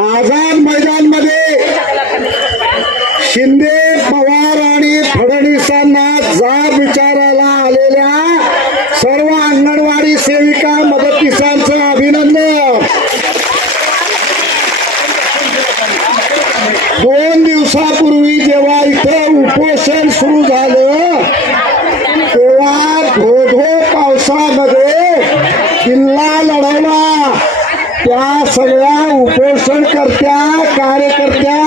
आझाद मैदानमध्ये शिंदे पवार आणि फडणवीसांना जाब विचारायला आलेल्या सर्व अंगणवाडी सेविका मदतीसांचं अभिनंदन. दोन दिवसापूर्वी जेव्हा इथं उपोषण सुरू झालं तेव्हा धोधो पावसामध्ये किल्ला त्या सगळ्या उपोषणकर्त्या कार्यकर्त्या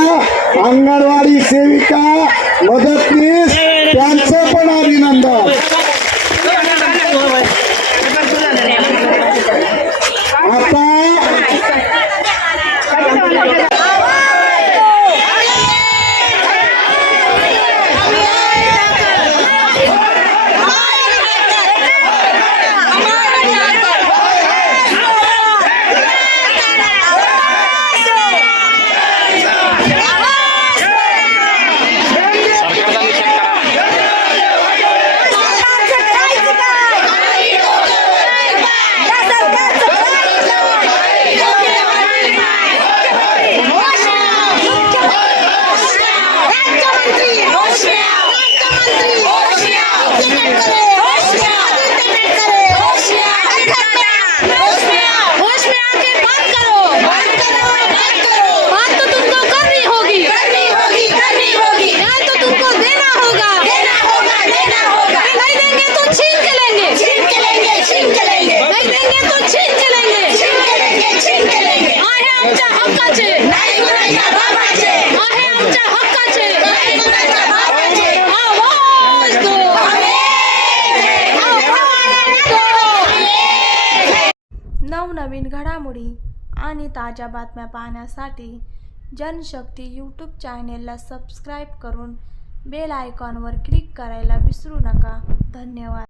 अंगणवाडी सेविका मदत नहीं देंगे तो छीन के लेंगे नहीं देंगे तो छीन के लेंगे आहे आमच्या हक्काचे आहे आमच्या हक्काचे आवाज दो। आवाज दो। नवनवीन घडामोडी आणि ताज्या बातम्या पाहण्यासाठी जनशक्ती यूट्यूब चॅनेलला सबस्क्राईब करून बेल आयकॉनवर क्लिक करायला विसरू नका. धन्यवाद.